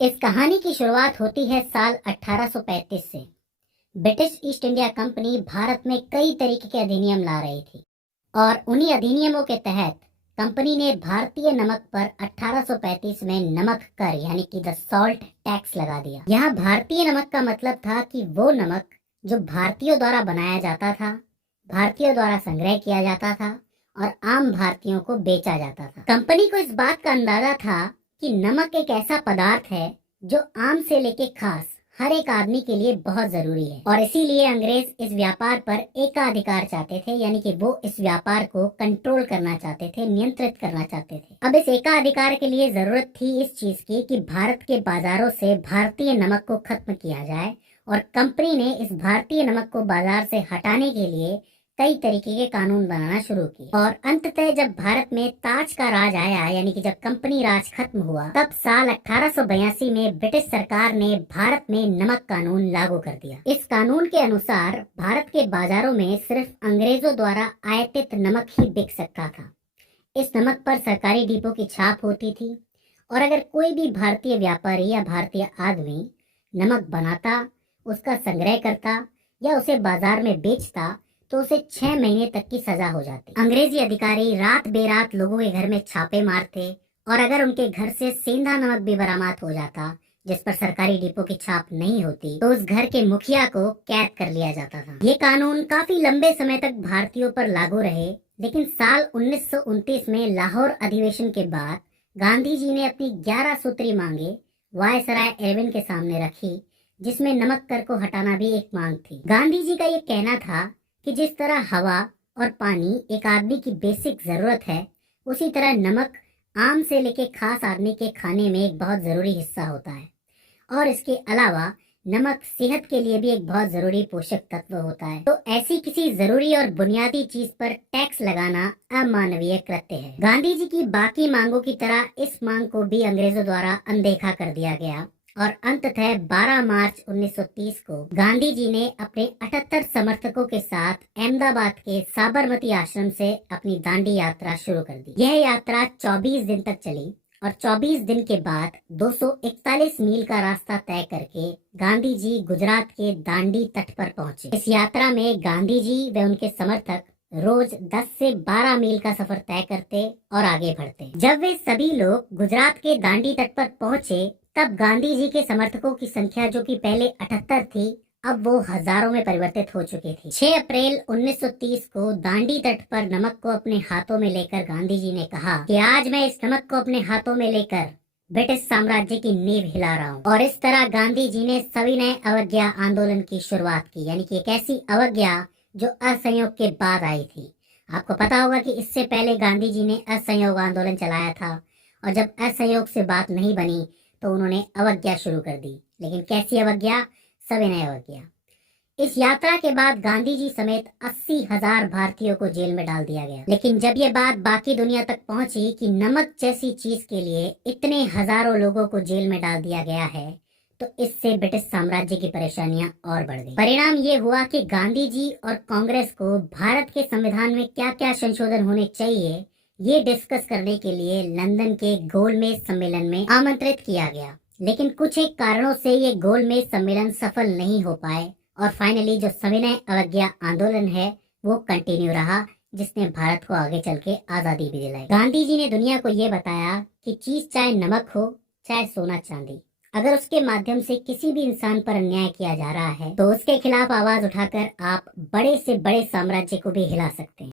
इस कहानी की शुरुआत होती है साल 1835 से। British east India company Bharat में कई तरीके के अधिनियम ला रही थी और उन्हीं अधिनियमों के तहत कंपनी ने भारतीय नमक पर 1835 में नमक कर यानी कि द सॉल्ट टैक्स लगा दिया। यहाँ भारतीय नमक का मतलब था कि वो नमक जो भारतीयों द्वारा बनाया जाता था, भारतीयों द्वारा संग्रह किया जाता था और आम भारतीयों को बेचा जाता था। कंपनी को इस बात का अंदाजा था कि नमक एक ऐसा पदार्थ है जो आम से लेके खास हर एक आदमी के लिए बहुत जरूरी है और इसीलिए अंग्रेज इस व्यापार पर एकाधिकार चाहते थे, यानी कि वो इस व्यापार को कंट्रोल करना चाहते थे, नियंत्रित करना चाहते थे। अब इस एकाधिकार के लिए जरूरत थी इस चीज की कि भारत के बाजारों से भारतीय नमक को खत्म किया जाए और कंपनी ने इस भारतीय नमक को बाजार से हटाने के लिए कई तरीके के कानून बनाना शुरू किए और अंततः जब भारत में ताज का राज आया, यानी कि जब कंपनी राज खत्म हुआ, तब साल 1882 में ब्रिटिश सरकार ने भारत में नमक कानून लागू कर दिया। इस कानून के अनुसार भारत के बाजारों में सिर्फ अंग्रेजों द्वारा आयातित नमक ही बिक सकता था। इस नमक पर सरकारी डिपो की छाप होती थी और अगर कोई भी भारतीय व्यापारी या भारतीय आदमी नमक बनाता, उसका संग्रह करता या उसे बाजार में बेचता तो उसे 6 महीने तक की सजा हो जाती। अंग्रेजी अधिकारी रात बेरात लोगों के घर में छापे मारते और अगर उनके घर से सेंधा नमक भी बरामद हो जाता जिस पर सरकारी डिपो की छाप नहीं होती तो उस घर के मुखिया को कैद कर लिया जाता था। ये कानून काफी लंबे समय तक भारतीयों पर लागू रहे, लेकिन साल 1929 में लाहौर अधिवेशन के बाद गांधी जी ने अपनी 11 सूत्री मांगे वायसराय इरविन के सामने रखी, जिसमें नमक कर को हटाना भी एक मांग थी। गांधी जी का ये कहना था कि जिस तरह हवा और पानी एक आदमी की बेसिक जरूरत है, उसी तरह नमक आम से लेके खास आदमी के खाने में एक बहुत जरूरी हिस्सा होता है और इसके अलावा नमक सेहत के लिए भी एक बहुत जरूरी पोषक तत्व होता है। तो ऐसी किसी जरूरी और बुनियादी चीज पर टैक्स लगाना अमानवीय कृत्य है। गांधी जी की बाकी मांगों की तरह इस मांग को भी अंग्रेजों द्वारा अनदेखा कर दिया गया और अंततः 12 मार्च 1930 को गांधी जी ने अपने 78 समर्थकों के साथ अहमदाबाद के साबरमती आश्रम से अपनी दांडी यात्रा शुरू कर दी। यह यात्रा 24 दिन तक चली और 24 दिन के बाद 241 मील का रास्ता तय करके गांधी जी गुजरात के दांडी तट पर पहुंचे। इस यात्रा में गांधी जी व उनके समर्थक रोज 10 से 12 मील का सफर तय करते और आगे बढ़ते। जब वे सभी लोग गुजरात के दांडी तट पर पहुंचे तब गांधी जी के समर्थकों की संख्या, जो कि पहले 78 थी, अब वो हजारों में परिवर्तित हो चुकी थी। 6 अप्रैल 1930 को दांडी तट पर नमक को अपने हाथों में लेकर गांधी जी ने कहा कि आज मैं इस नमक को अपने हाथों में लेकर ब्रिटिश साम्राज्य की नींव हिला रहा हूँ। और इस तरह गांधी जी ने सविनय अवज्ञा आंदोलन की शुरुआत की, यानी कि एक ऐसी अवज्ञा जो असहयोग के बाद आई थी। आपको पता होगा कि इससे पहले गांधी जी ने असहयोग आंदोलन चलाया था और जब असहयोग से बात नहीं बनी तो उन्होंने अवज्ञा शुरू कर दी। लेकिन कैसी अवज्ञा? सविनय अवज्ञा। इस यात्रा के बाद गांधी जी समेत 80,000 भारतीयों को जेल में डाल दिया गया। लेकिन जब ये बात बाकी दुनिया तक पहुंची कि नमक जैसी चीज के लिए इतने हजारों लोगों को जेल में डाल दिया गया है, तो इससे ब्रिटिश साम्राज्य की परेशानियां और बढ़ गई। परिणाम ये हुआ कि गांधी जी और कांग्रेस को भारत के संविधान में क्या क्या संशोधन होने चाहिए ये डिस्कस करने के लिए लंदन के गोलमेज सम्मेलन में आमंत्रित किया गया। लेकिन कुछ एक कारणों से ये गोलमेज सम्मेलन सफल नहीं हो पाए और फाइनली जो सविनय अवज्ञा आंदोलन है वो कंटिन्यू रहा, जिसने भारत को आगे चल के आजादी भी दिलाई। गांधी जी ने दुनिया को ये बताया कि चीज चाहे नमक हो चाहे सोना चांदी, अगर उसके माध्यम से किसी भी इंसान पर अन्याय किया जा रहा है तो उसके खिलाफ आवाज उठाकर आप बड़े से बड़े साम्राज्य को भी हिला सकते हैं।